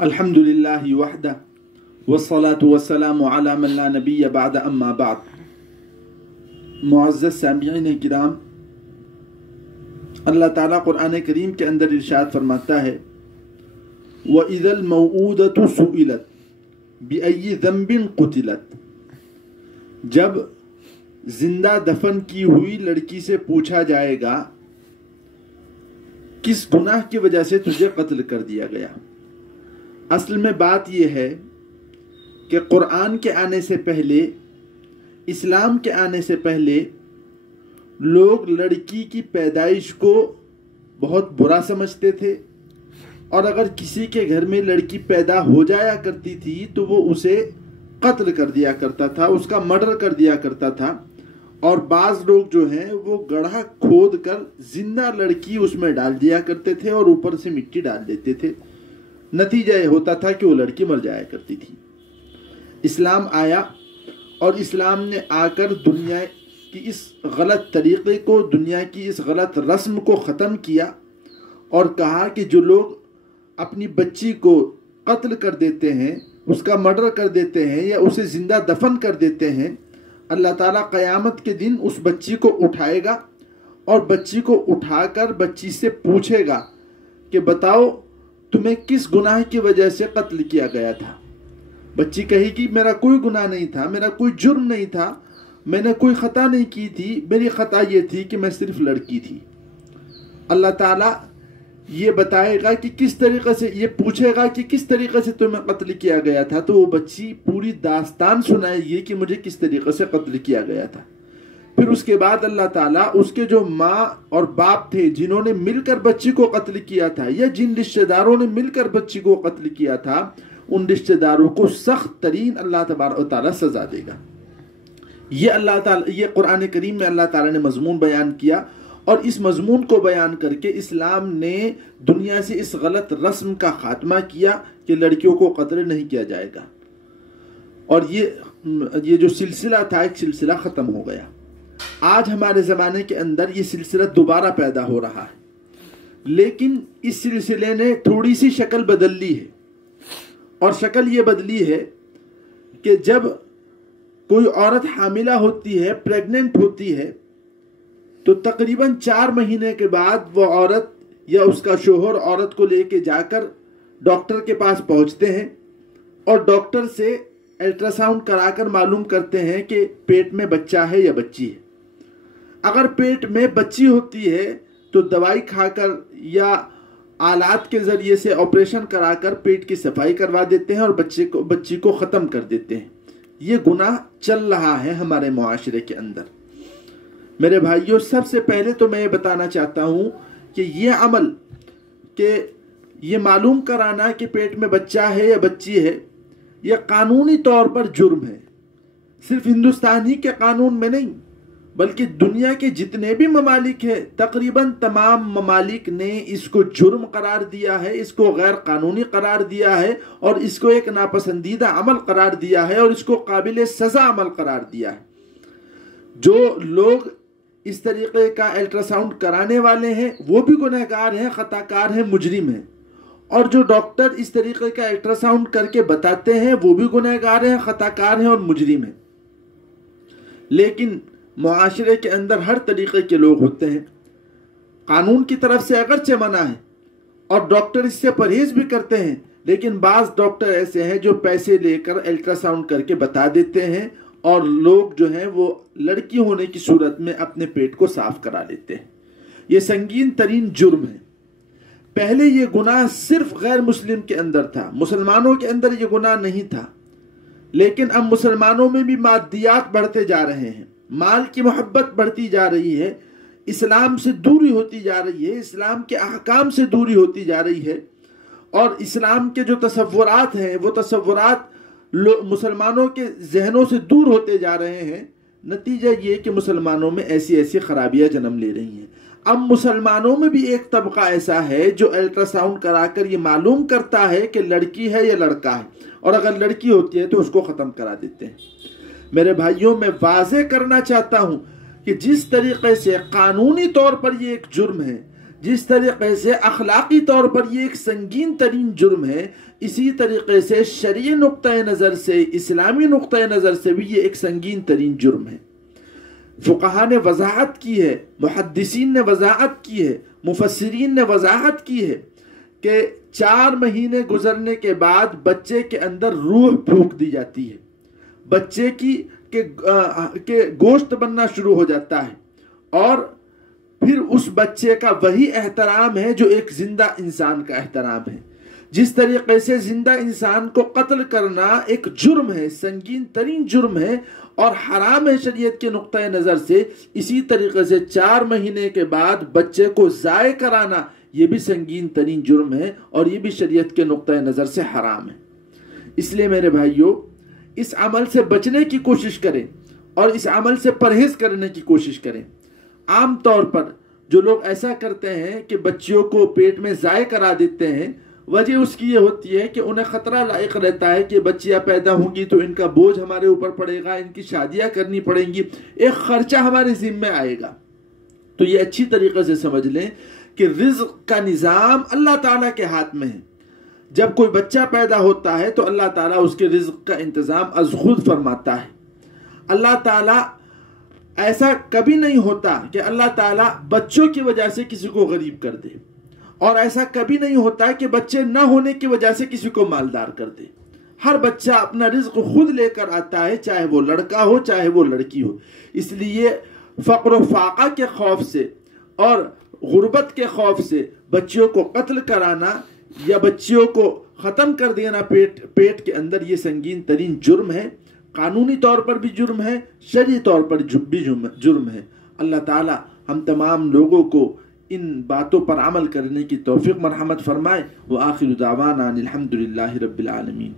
अल्हम्दुलिल्लाहि वहदह वस्सलातु वस्सलामु अला मन ला नबिय्य बअद अम्मा बाद। मुअज़्ज़ज़ सामिईन किराम, अल्लाह ताला कुरान करीम के अंदर इरशाद फरमाता है, व इज़ल मौऊदतु सुइलत बिअय्यि ज़ंबिन क़ुतिलत। जब जिंदा दफन की हुई लड़की से पूछा जाएगा किस गुनाह की वजह से तुझे कत्ल कर दिया गया। असल में बात यह है कि कुरान के आने से पहले, इस्लाम के आने से पहले लोग लड़की की पैदाइश को बहुत बुरा समझते थे, और अगर किसी के घर में लड़की पैदा हो जाया करती थी तो वो उसे कत्ल कर दिया करता था, उसका मर्डर कर दिया करता था। और बाज लोग जो हैं वो गड्ढा खोद कर जिंदा लड़की उसमें डाल दिया करते थे और ऊपर से मिट्टी डाल देते थे। नतीजा ये होता था कि वो लड़की मर जाया करती थी। इस्लाम आया और इस्लाम ने आकर दुनिया की इस गलत तरीक़े को, दुनिया की इस गलत रस्म को ख़त्म किया और कहा कि जो लोग अपनी बच्ची को कत्ल कर देते हैं, उसका मर्डर कर देते हैं या उसे ज़िंदा दफन कर देते हैं, अल्लाह ताला क़यामत के दिन उस बच्ची को उठाएगा और बच्ची को उठाकर बच्ची से पूछेगा कि बताओ तुम्हें किस गुनाह की वजह से कत्ल किया गया था। बच्ची कहेगी मेरा कोई गुनाह नहीं था, मेरा कोई जुर्म नहीं था, मैंने कोई ख़ता नहीं की थी, मेरी ख़ता ये थी कि मैं सिर्फ लड़की थी। अल्लाह ताला ये बताएगा कि किस तरीक़े से, ये पूछेगा कि किस तरीक़े से तुम्हें कत्ल किया गया था, तो वो बच्ची पूरी दास्तान सुनाएगी कि मुझे किस तरीक़े से कत्ल किया गया था। फिर उसके बाद अल्लाह ताला उसके जो माँ और बाप थे जिन्होंने मिलकर बच्ची को कत्ल किया था, या जिन रिश्तेदारों ने मिलकर बच्ची को कत्ल किया था, उन रिश्तेदारों को सख्त तरीन अल्लाह तबारक व तआला सजा देगा। ये अल्लाह ताला, ये कुरान करीम में अल्लाह ताला ने मजमून बयान किया, और इस मजमून को बयान करके इस्लाम ने दुनिया से इस गलत रस्म का खात्मा किया कि लड़कियों को कत्ल नहीं किया जाएगा। और ये जो सिलसिला था, एक सिलसिला ख़त्म हो गया। आज हमारे ज़माने के अंदर ये सिलसिला दोबारा पैदा हो रहा है, लेकिन इस सिलसिले ने थोड़ी सी शक्ल बदल ली है। और शक्ल ये बदली है कि जब कोई औरत हामिला होती है, प्रेग्नेंट होती है, तो तकरीबन 4 महीने के बाद वो औरत या उसका शोहर औरत को लेके जाकर डॉक्टर के पास पहुंचते हैं और डॉक्टर से अल्ट्रासाउंड कराकर मालूम करते हैं कि पेट में बच्चा है या बच्ची है। अगर पेट में बच्ची होती है तो दवाई खाकर या आलात के ज़रिए से ऑपरेशन कराकर पेट की सफाई करवा देते हैं और बच्ची को ख़त्म कर देते हैं। ये गुनाह चल रहा है हमारे मुआशरे के अंदर। मेरे भाइयों, सबसे पहले तो मैं ये बताना चाहता हूँ कि ये अमल, कि ये मालूम कराना कि पेट में बच्चा है या बच्ची है, यह कानूनी तौर पर जुर्म है। सिर्फ हिंदुस्तान ही के कानून में नहीं, बल्कि दुनिया के जितने भी ममालिक हैं, तकरीबन तमाम ममालिक ने इसको जुर्म करार दिया है, इसको गैर कानूनी करार दिया है, और इसको एक नापसंदीदा अमल करार दिया है, और इसको काबिल सज़ा अमल करार दिया है। जो लोग इस तरीके का अल्ट्रासाउंड कराने वाले हैं वो भी गुनहगार हैं, खताकार हैं, मुजरिम हैं, और जो डॉक्टर इस तरीके का अल्ट्रासाउंड करके बताते हैं वो भी गुनहगार हैं, खताकार हैं और मुजरिम हैं। लेकिन मुआशरे के अंदर हर तरीके के लोग होते हैं। कानून की तरफ से अगरचे मना है और डॉक्टर इससे परहेज भी करते हैं, लेकिन बाज़ डॉक्टर ऐसे हैं जो पैसे लेकर अल्ट्रासाउंड करके बता देते हैं और लोग जो हैं वो लड़की होने की सूरत में अपने पेट को साफ करा लेते हैं। ये संगीन तरीन जुर्म है। पहले ये गुनाह सिर्फ गैर मुस्लिम के अंदर था, मुसलमानों के अंदर ये गुनाह नहीं था। लेकिन अब मुसलमानों में भी मादियात बढ़ते जा रहे हैं, माल की मोहब्बत बढ़ती जा रही है, इस्लाम से दूरी होती जा रही है, इस्लाम के अहकाम से दूरी होती जा रही है, और इस्लाम के जो तसव्वुरात हैं वो तसव्वुरात मुसलमानों के जहनों से दूर होते जा रहे हैं। नतीजा ये कि मुसलमानों में ऐसी ऐसी खराबियां जन्म ले रही हैं। अब मुसलमानों में भी एक तबका ऐसा है जो अल्ट्रासाउंड कराकर ये मालूम करता है कि लड़की है या लड़का है, और अगर लड़की होती है तो उसको ख़त्म करा देते हैं। मेरे भाइयों, मैं वाज़ेह करना चाहता हूँ कि जिस तरीके से कानूनी तौर पर ये एक जुर्म है, جس طریقے سے اخلاقی طور پر یہ ایک سنگین ترین جرم ہے، اسی طریقے سے شرعی نقطۂ نظر سے، اسلامی نقطۂ نظر سے بھی یہ ایک سنگین ترین جرم ہے۔ فقہا نے وضاحت کی ہے، محدثین نے وضاحت کی ہے، مفسرین نے وضاحت کی ہے کہ 4 مہینے گزرنے کے بعد بچے کے اندر روح پھونک دی جاتی ہے، بچے کے گوشت بننا شروع ہو جاتا ہے، اور پھر اس بچے کا وہی احترام ہے جو ایک زندہ انسان کا احترام ہے۔ جس طریقے سے زندہ انسان کو قتل کرنا ایک جرم ہے، سنگین ترین جرم ہے اور حرام ہے شریعت کے نقطۂ نظر سے، اسی طریقے سے 4 مہینے کے بعد بچے کو ضائع کرانا یہ بھی سنگین ترین جرم ہے اور یہ بھی شریعت کے نقطۂ نظر سے حرام ہے۔ اس لیے میرے بھائیوں، اس عمل سے بچنے کی کوشش کریں اور اس عمل سے پرہیز کرنے کی کوشش کریں۔ عام طور پر جو لوگ ایسا کرتے ہیں کہ بچیوں کو پیٹ میں ضائع کرا دیتے ہیں، وجہ اس کی یہ ہوتی ہے کہ انہیں خطرہ لاحق رہتا ہے کہ بچیاں پیدا ہوں گی تو ان کا بوجھ ہمارے اوپر پڑے گا، ان کی شادیاں کرنی پڑیں گی، ایک خرچہ ہمارے ذمہ آئے گا۔ تو یہ اچھی طریقے سے سمجھ لیں کہ رزق کا نظام اللہ تعالیٰ کے ہاتھ میں ہے۔ جب کوئی بچہ پیدا ہوتا ہے تو اللہ تعالیٰ اس کے رزق کا انتظام از خود فرماتا ہے۔ اللہ تعالیٰ ایسا کبھی نہیں ہوتا کہ اللہ تعالیٰ بچوں کی وجہ سے کسی کو غریب کر دے، اور ایسا کبھی نہیں ہوتا کہ بچے نہ ہونے کی وجہ سے کسی کو مالدار کر دے۔ ہر بچہ اپنا رزق خود لے کر آتا ہے، چاہے وہ لڑکا ہو چاہے وہ لڑکی ہو۔ اس لیے فقر و فاقہ کے خوف سے اور غربت کے خوف سے بچیوں کو قتل کرانا یا بچیوں کو ختم کر دینا پیٹ کے اندر، یہ سنگین ترین جرم ہے۔ قانونی طور پر بھی جرم ہے، شرعی طور پر بھی جرم ہے۔ اللہ تعالی ہم تمام لوگوں کو ان باتوں پر عمل کرنے کی توفیق مرحمت فرمائے۔ وآخر دعوانا الحمدللہ رب العالمین۔